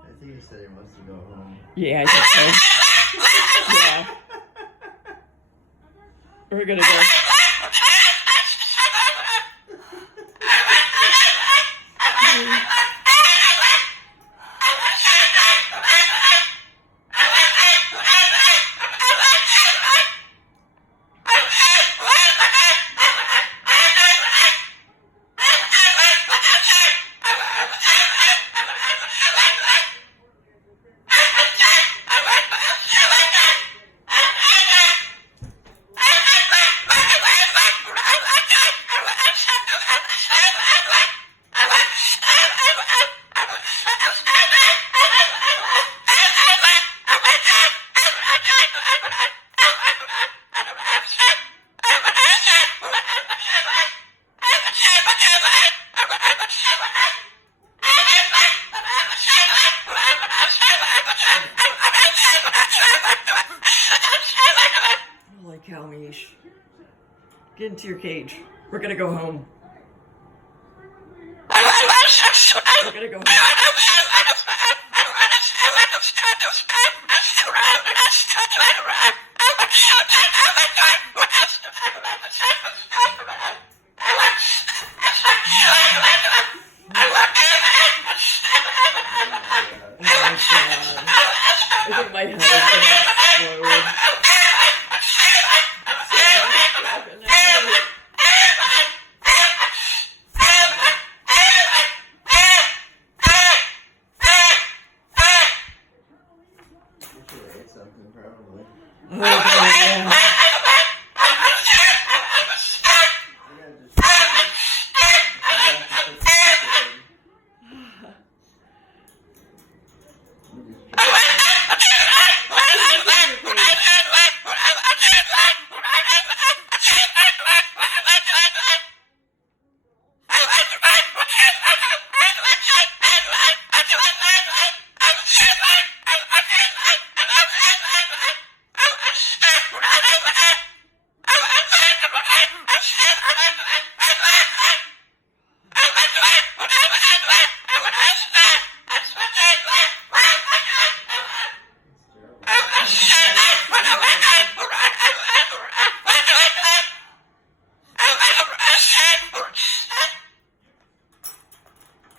I think he said he wants to go home. Yeah, I think so. Yeah. We're gonna go. Holy cow, Mish. Get into your cage. We're gonna go home. We're gonna go home. I think my head is gonna explode. Something probably. Oh, yeah.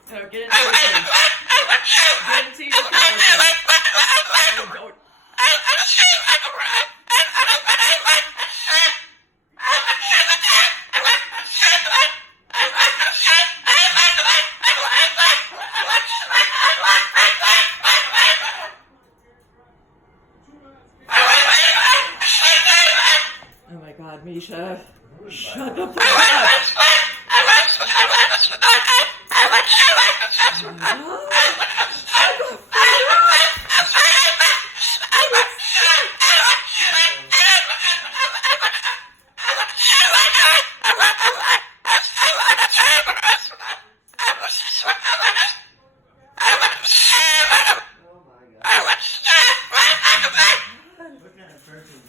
So get into your cage. Get into your cage. Oh, don't. Oh my God, Misha. Shut the fuck up. What kind of person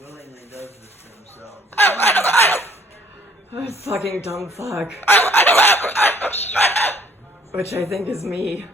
willingly does this to themselves? A fucking dumb fuck. Which I think is me.